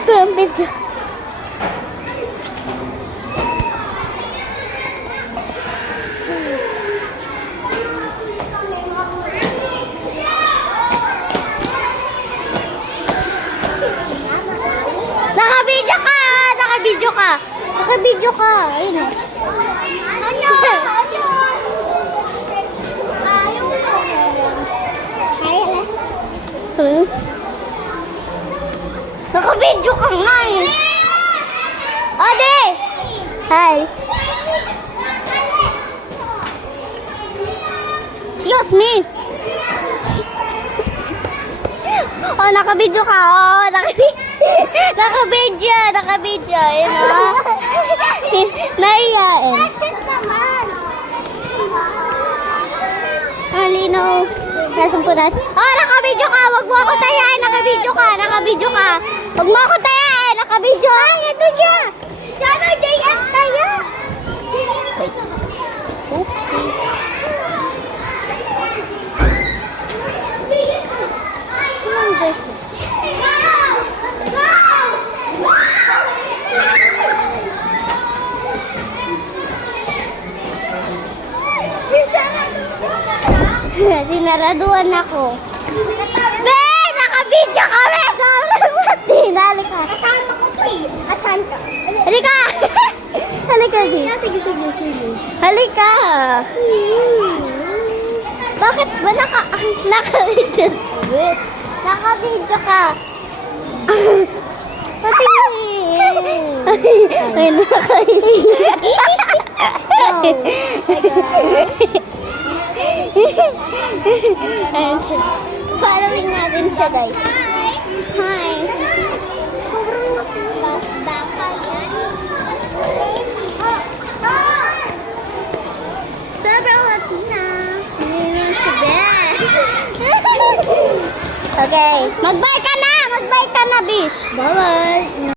Video. Naka-video ka! Naka-video ka! Naka-video ka! Ayun eh. Hmm? Naka-video ka nga eh. Ade! Hi. Excuse me. Oh, naka-video ka. Oh, naka-video. Naka-video. Ayun oh. Naiyain. Malinaw. Nasaan po nas? Oh, naka-video ka. Wag mo ako tayain. Naka-video ka. Naka-video ka. Wag mo ako tayain. Naka-video. Ay, ito siya. Sana JS tayo. Wait. Oopsie. Come on, this. Sinaraduan ako. Be! Naka-video kami! Sobrang mati! Halika. Kasama ko to eh. Asan ka? Halika! Halika, G. Sige. Halika! Bakit ba naka-video? Naka-video ka. Pati ay, naka-video. Ayan siya. Following natin siya, guys. Hi. Sobrang baka yan. Sobrang latina. Hindi siya, Ben. Okay. Mag-bye ka na! Mag-bye ka na, bish. Bye-bye.